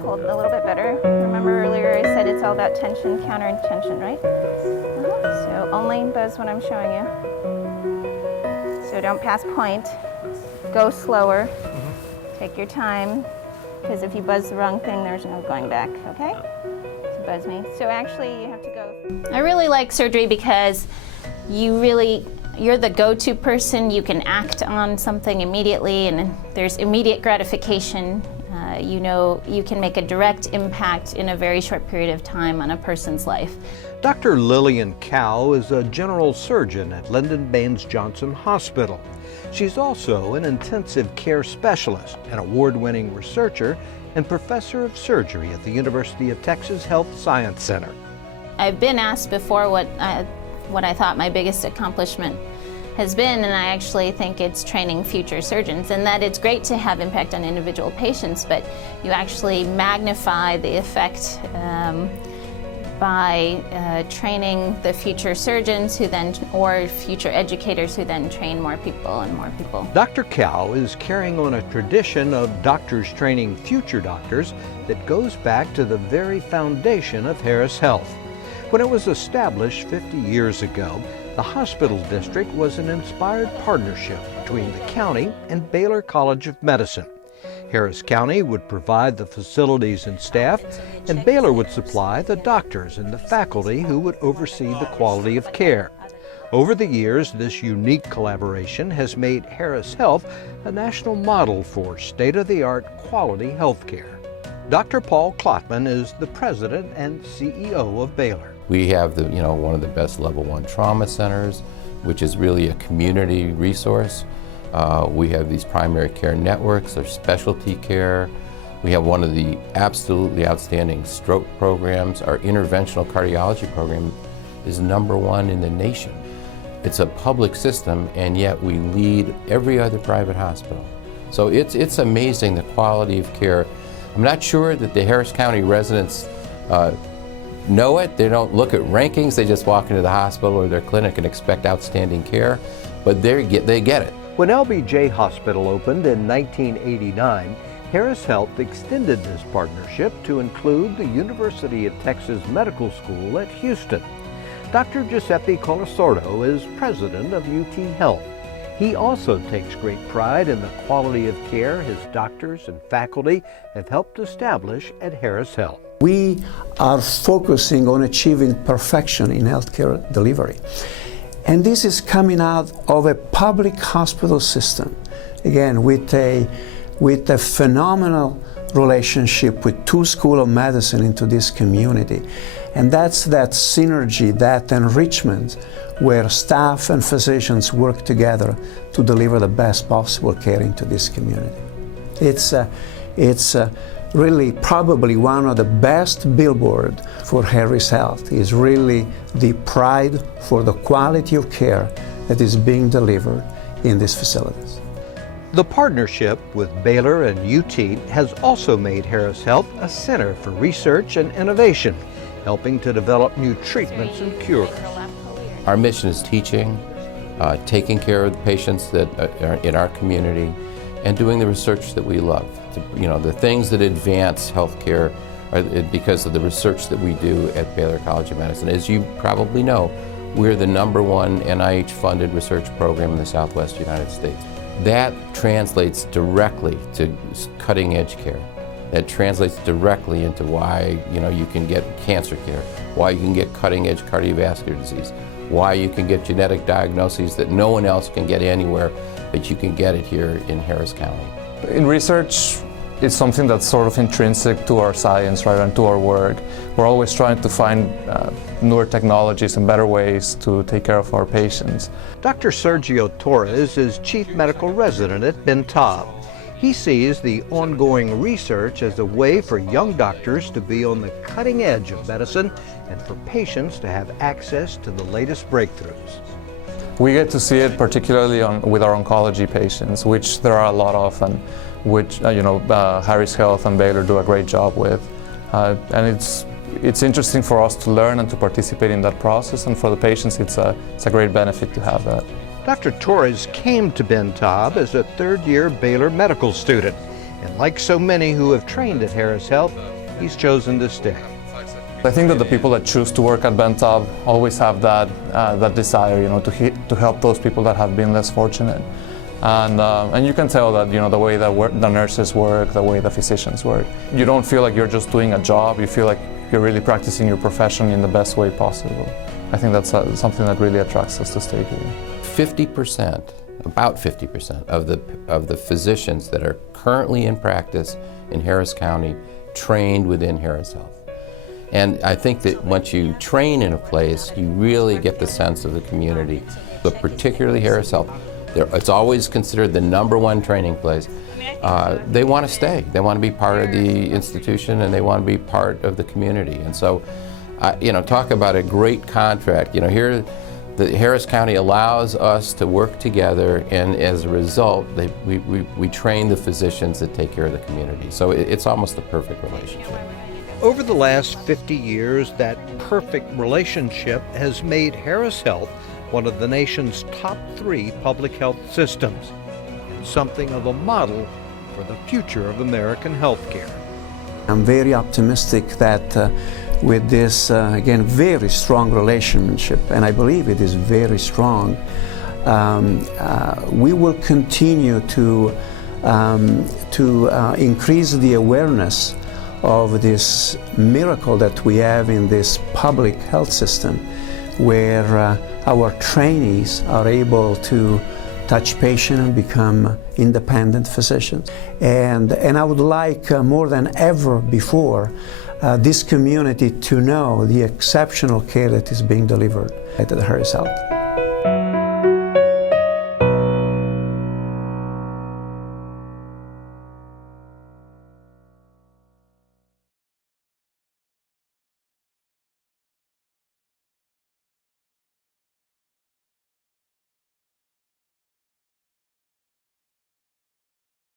hold a little bit better. Remember earlier I said it's all about tension, counter, and tension, right? So only buzz when I'm showing you. So don't pass point. Go slower. Take your time, because if you buzz the wrong thing, there's no going back, okay? So buzz me. So actually you have to go. I really like surgery because you're the go-to person. You can act on something immediately, and there's immediate gratification. You know, you can make a direct impact in a very short period of time on a person's life. Dr. Lillian Cow is a general surgeon at Lyndon Baines Johnson Hospital. She's also an intensive care specialist, an award-winning researcher, and professor of surgery at the University of Texas Health Science Center. I've been asked before what I thought my biggest accomplishment has been, and I actually think it's training future surgeons, and that it's great to have impact on individual patients, but you actually magnify the effect by training the future surgeons who then, or future educators who then train more people and more people. Dr. Cow is carrying on a tradition of doctors training future doctors that goes back to the very foundation of Harris Health. When it was established 50 years ago, the hospital district was an inspired partnership between the county and Baylor College of Medicine. Harris County would provide the facilities and staff, and Baylor would supply the doctors and the faculty who would oversee the quality of care. Over the years, this unique collaboration has made Harris Health a national model for state-of-the-art quality health care. Dr. Paul Klotman is the president and CEO of Baylor. We have one of the best level 1 trauma centers, which is really a community resource. We have these primary care networks, our specialty care. We have one of the absolutely outstanding stroke programs. Our interventional cardiology program is #1 in the nation. It's a public system, and yet we lead every other private hospital. So it's amazing the quality of care. I'm not sure that the Harris County residents know it. They don't look at rankings. They just walk into the hospital or their clinic and expect outstanding care, but they get it. When LBJ Hospital opened in 1989, Harris Health extended this partnership to include the University of Texas Medical School at Houston. Dr. Giuseppe Colasordo is president of UT Health. He also takes great pride in the quality of care his doctors and faculty have helped establish at Harris Health. We are focusing on achieving perfection in healthcare delivery. And this is coming out of a public hospital system, again, with a phenomenal relationship with 2 schools of medicine into this community. And that's that synergy, that enrichment, where staff and physicians work together to deliver the best possible care into this community. It's really probably one of the best billboards for Harris Health. Is really the pride for the quality of care that is being delivered in these facilities. The partnership with Baylor and UT has also made Harris Health a center for research and innovation, helping to develop new treatments and cures. Our mission is teaching, taking care of the patients that are in our community, and doing the research that we love. The things that advance healthcare are because of the research that we do at Baylor College of Medicine. As you probably know, we're the #1 NIH-funded research program in the Southwest United States. That translates directly to cutting-edge care. That translates directly into why you can get cancer care, why you can get cutting-edge cardiovascular disease, why you can get genetic diagnoses that no one else can get anywhere, but you can get it here in Harris County. In research, it's something that's sort of intrinsic to our science, right, and to our work. We're always trying to find newer technologies and better ways to take care of our patients. Dr. Sergio Torres is chief medical resident at Ben Taub. He sees the ongoing research as a way for young doctors to be on the cutting edge of medicine and for patients to have access to the latest breakthroughs. We get to see it particularly with our oncology patients, which there are a lot of, and which Harris Health and Baylor do a great job with. And it's interesting for us to learn and to participate in that process, and for the patients it's a great benefit to have that. Dr. Torres came to Ben Taub as a third-year Baylor medical student. And like so many who have trained at Harris Health, he's chosen to stay. I think that the people that choose to work at Bentab always have that desire, to help those people that have been less fortunate. And you can tell that, the way that the nurses work, the way the physicians work. You don't feel like you're just doing a job. You feel like you're really practicing your profession in the best way possible. I think that's something that really attracts us to stay here. 50%, about 50% of the physicians that are currently in practice in Harris County trained within Harris Health. And I think that once you train in a place, you really get the sense of the community, but particularly Harris Health. It's always considered the #1 training place. They want to stay. They want to be part of the institution, and they want to be part of the community. And so, talk about a great contract. Here, the Harris County allows us to work together, and as a result, we train the physicians that take care of the community. So it's almost a perfect relationship. Over the last 50 years, that perfect relationship has made Harris Health one of the nation's top 3 public health systems, and something of a model for the future of American healthcare. I'm very optimistic that with this, again, very strong relationship, and I believe it is very strong, we will continue to increase the awareness of this miracle that we have in this public health system, where our trainees are able to touch patients and become independent physicians. And I would like more than ever before this community to know the exceptional care that is being delivered at the Harris Health.